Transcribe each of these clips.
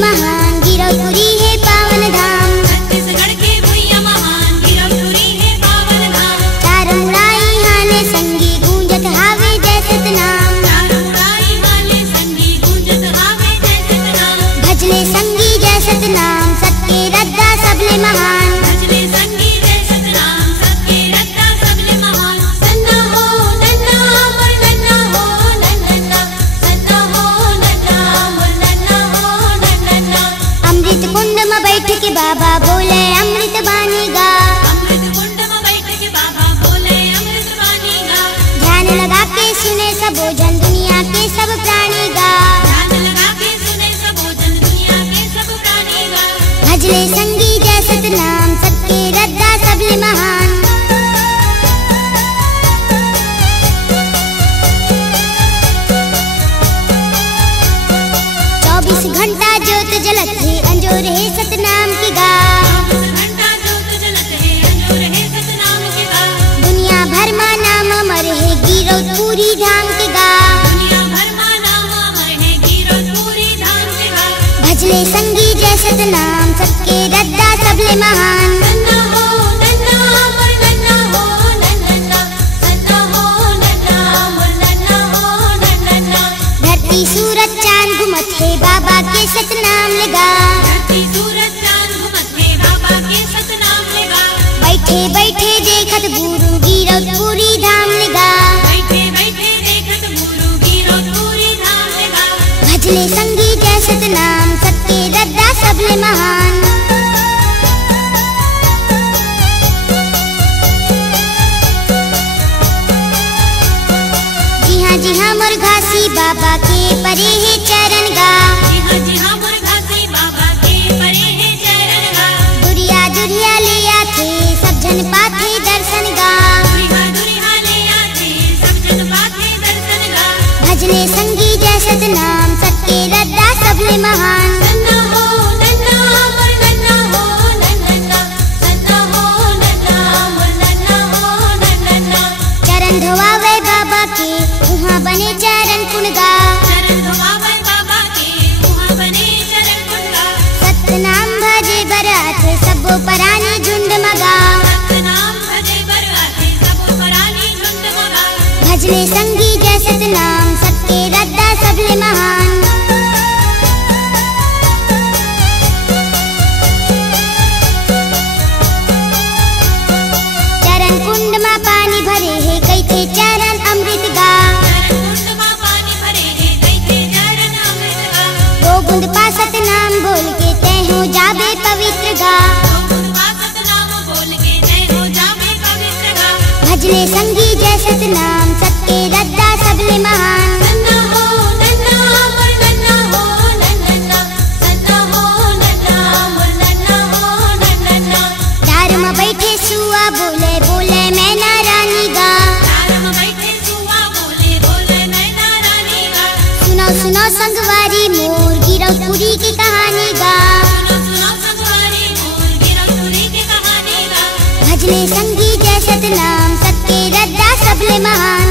महान गिरौदपुरी है पावन धाम। छत्तीसगढ़ के भुइया महान गिरौदपुरी है पावन धाम। चार मुड़ाई हाले संगी गूंजत हावे जैसत नाम। चार मुड़ाई हाले संगी गूंजत हावे जैसत नाम। भजले संगी जैसत नाम सबके रद्दा सबले महान। भजले संगी जैसत नाम सबके रद्दा सबले महान। सन्ना हो नन्ना मोर नन्ना हो नन्ना, सन्ना हो नन्ना मोर नन्ना हो नन्ना। अमृत कुंड में बैठ के बाबा बोले अमृत बानी गा। अमृत कुंड में बैठ के बाबा बोले अमृत बानी गा। ध्यान लगा के सुने सब जन दुनिया के सब प्राणी गा। ध्यान लगा के सुने सब जन दुनिया के सब प्राणी गा। भजले संगी जैसत नाम सबके रद्दा सबले महान। 24 घंटा ज्योत जलत है अंजोर है सतनाम की गा। 24 घंटा ज्योत जलत है अंजोर है सतनाम के गा। दुनिया भर में नाम अमर है गिरौदपुरी धाम के गा। दुनिया भर में नाम अमर है गिरौदपुरी धाम के गा। भजले संगी जैसत नाम सबके रद्दा सबले महान। सन्ना हो नन्ना मोर नन्ना हो नन्ना, सन्ना हो नन्ना मोर नन्ना हो नन्ना। धरती सूरज चांद घुमत है बाबा के सतनाम लगा। धरती सूरज चांद घुमत है बाबा के सतनाम लगा। बैठे बैठे देखत गुरु गिरौदपुरी धाम लगा। बैठे बैठे देखत गुरु गिरौदपुरी धाम लगा। भजले संगी जैसत नाम सबके रद्दा सबले महान। जी हाँ मोर घासी बाबा के परे है चरण गा। जी हाँ मुर्घासी बाबा के परे है चरण गा। दुरिया दुरिया ले आते सब जन पाथे दर्शन गा। दुरिहा दुरिहा ले आते सब जन पाथे दर्शन गा। भजले संगी जैसत नाम सबके रद्दा सबले महान। सन्ना हो नन्ना मोर नन्ना हो नन्ना, सन्ना हो नन्ना मोर नन्ना हो नन्ना। चरण धोवावे बाबा के वहाँ बने चरण कुनगा। चरण धोवावे बाबा के वहाँ बने चरण कुंडा। सतनाम भजे बरात सबो परानी झुंड मगा। सतनाम भजे बरआते सब परानी झुंड मगा। भजले संगी जैसत नाम सबके रद्दा सबले महान। चरण कुंड में पानी भरे है कैथे चरण अमृत गा। चरण कुंड में पानी भरे है कैथे चरण अमृत गा। दो बूंद पा सतनाम बोल के तय हो जाबे पवित्र गा। सतनाम बोल के जय हो जावे पवित्र गा। भजले संगी जैसत नाम सबके रद्दा सबले महान। सन्ना हो नन्ना मोर नन्ना हो नन्ना, सन्ना हो नन्ना मोर नन्ना हो नन्ना। दार में बैठे सुआ बोले बोले मैना रानी गा। तार में बैठे सुआ बोले बोले मैना रानी गा। सुनो सुनो संगवारी मोर गिरौदपुरी की कहानी गा। सुनो सुनो संगवारी मोर गिरौदपुरी की कहानी गा। भजले संगी जैसत नाम सबके रद्दा सबले महान।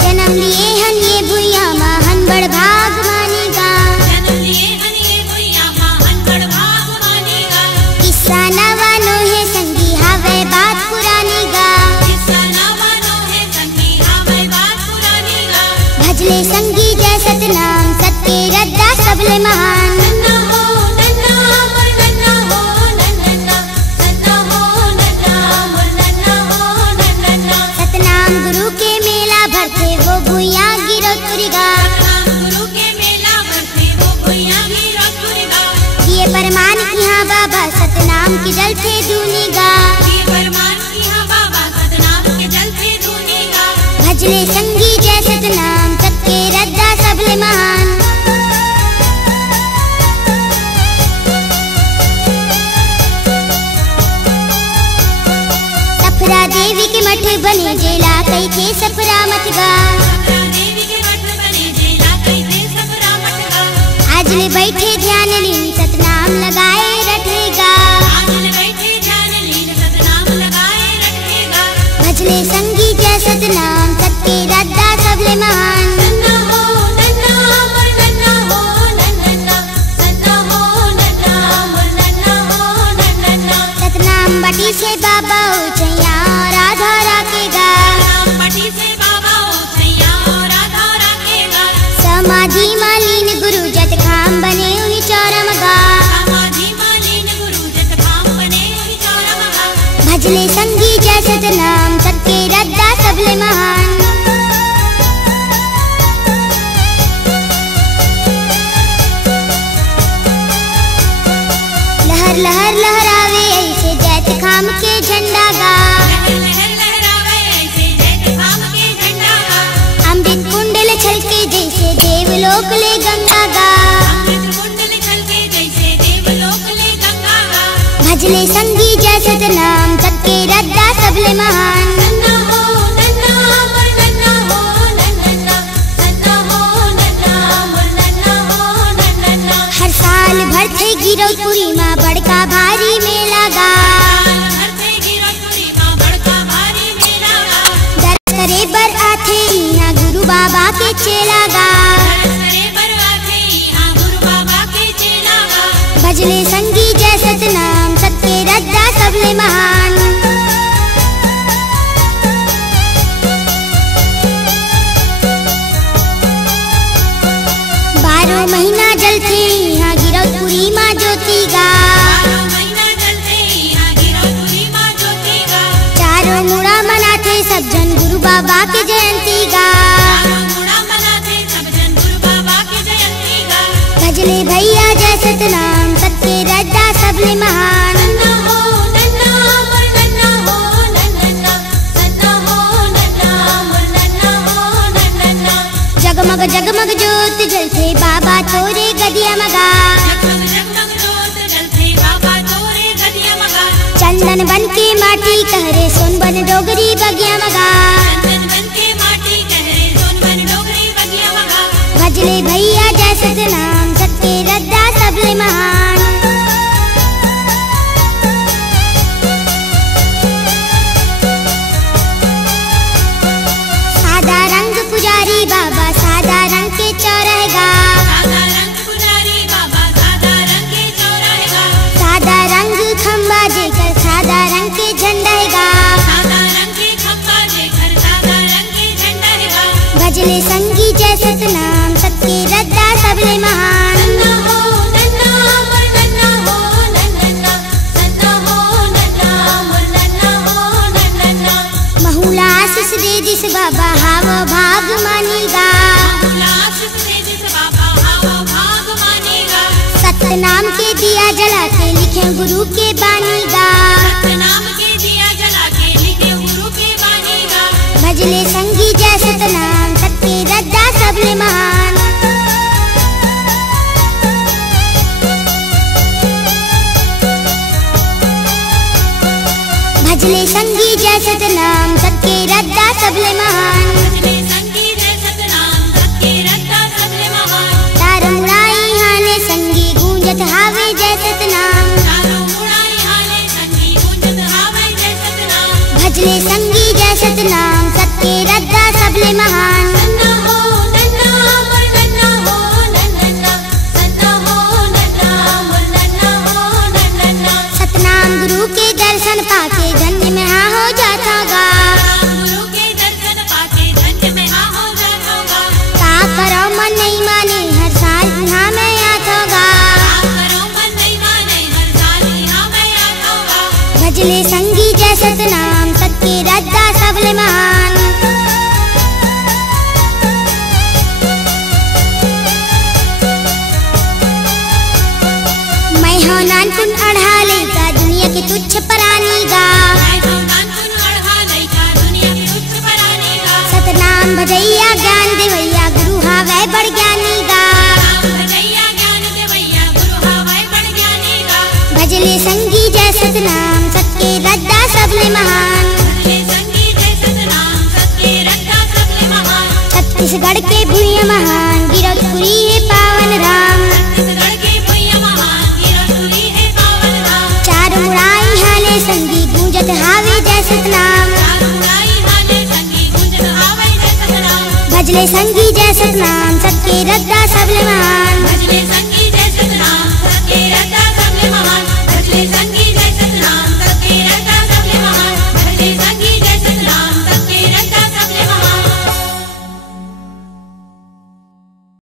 जन्म लिए हन ये भुइया महान बड़ भाग मानी गा। जन्म लिए हन ये भुइया महान बड़ भाग मानी गा। किस्सा नवानो है संगी हावे बात पुरानी गा। किस्सा नवानो है संगी हावे बात पुरानी गा। भजले संगी जैसत नाम सबके रद्दा सबले महान। सन्ना हो नन्ना मोर नन्ना हो नन्ना, सन्ना हो नन्ना मोर नन्ना हो नन्ना। सतनाम गुरु के मेला भरते वो भुइया गिरौदपुरी गा। सतनाम गुरु के मेला भरते वो भुइया गिरौदपुरी गा। दिए परमान की हाँ बाबा सतनाम की जल से दूनी गा। ये फरमान की हाँ बाबा सतनाम के जल से धुनी गा। भजले संगी जैसत नाम सबके रद्दा सबले महान। सफरा देवी के मठ बने जेला कैथे सफरा मत गा। सफरा देवी के मठ बने जेला कैथे सफरा मठ गा। आज ले बैठे ध्यान लीन सतनाम लगाए रटेगा। आज ले बैठे ध्यान लीन सतनाम लगाए रखेगा। भजले संगी जैसत देवलोक ले गंगा गा। अमृत कुंडल छलके जैसे देवलोक ले गंगा गा। भजले संगी जय सतनाम सबके रद्दा सबले महान। नन्ना हो नन्ना मोर नन्ना हो नन्ना, नन्ना हो नन्ना मोर नन्ना हो नन्ना। हर साल भरते गिरौपुरी माँ बड़का भारी मेला गा। भरते गिरौपुरी माँ बड़का भारी मेला गा। दर्श करे बर आथे यहाँ गुरु बाबा के चेला गा। करे बरवाथे यहाँ गुरु बाबा के चेला गा। भजले संगी जय सतनाम सबके रद्दा सबले महान। बारह महीना जलते यहाँ गिरौपुरी माँ ज्योति गा। 12 महीना जलते यहाँ गिरौपुरी माँ ज्योति गा। चारों मुड़ा मनाते सब जन गुरु बाबा के जयंती गा। चारों मुड़ा मनाते सब जन गुरु बाबा की जयंती गा। भजले भैया जय सतनाम सबके रद्दा सबले महान। नन्ना हो नन्ना मोर नन्ना हो नन्ना, नन्ना हो नन्ना मोर नन्ना हो नन्ना। जगमग जगमग ज्योत जलते बाबा तोरे गदिया मगा। जगमग जगमग जोत जलते बाबा तोरे गदिया मगा। चंदन बन के माटी कहरे सोन बन डोगरी बगिया मगा। चंदन बन के माटी कहरे सोन बन डोगरी बगिया मगा। भजले भैया जय सतनाम सबके रद्दा सबले महान। सादा रंग पुजारी बाबा सादा रंग के चौराहेगा। सादा रंग पुजारी बाबा सादा रंग के चौराहेगा। सादा रंग खंबा जेकर सादा रंग के झंडाएगा। सादा रंग के खंबा जेकर सादा रंग के झंडा हेगा। भजले संगी जय सतनाम सबके रद्दा सबले महान। नन्ना हो नन्ना मोर नन्ना हो नन्ना, नन्ना हो नन्ना मोर नन्ना हो नन्ना। महूला आशीष दे दिस बाबा हाव भाग मानेगा। आशीष दे जिस बाबा हाव भाग मानेगा। सतनाम के दिया जला के लिखे गुरु के बानी गा। सतनाम के दिया जला के लिखे गुरु के बानेगा। भजले संगी जय सतनाम सबके रद्दा सबले महान। भजले संगी जय सतनाम सबके रद्दा सबले महान। भजले संगी जय सतनाम सबके रद्दा सबले महान। तार मुड़ाई हाने संगी गूंजत हावे जय सतनाम। चारों मुड़ाई हाले संगी गूंजत हावे जय सतनाम। भजले संगी जय सतनाम सबके रद्दा सबले महान। नन्ना हो नन्ना मोर नन्ना हो नन्ना, नन्ना हो नन्ना मोर नन्ना हो नन्ना। सतनाम गुरु के दर्शन पाके धन्य में हाँ हो जाता गा। गुरु के दर्शन पाके धन्य में हाँ हो जाता गा। का करो मन नहीं माने हर साल यहाँ मैं आता गा। करो मन नहीं माने हर साल यहाँ मैं आता गा। भजले संगी जय सतनाम सबके रद्दा सबले महान। मैं हो नानकुन अढ़ाले का दुनिया के तुच्छ परानी गा। मैं तो नानकुन अढ़ा लइका दुनिया के तुच्छ परानी गा। सतनाम भजैया ज्ञान देवैया गुरु हावै बड़ ज्ञानी गा। नाम भजैया ज्ञान देवैया गुरु हावै बड़ ज्ञानी गा। भजले संगी जय सतनाम सबके रद्दा सबले महान। भजले संगी जय सतनाम सबके रद्दा सबले महान। छत्तीसगढ़ के भूया महान गिरौदपुरी है पावन राम। छत्तीसगढ़ के भैया महान गिरौदपुरी है पावन राम। चार मुड़ाई हाले संगी गूंजत हावे जय सतनाम। चारों मुड़ाई हाले संगी गूंजत हावै जय सतनाम। भजले संगी जय सतनाम सबके रद्दा सबले महान। भजले संगी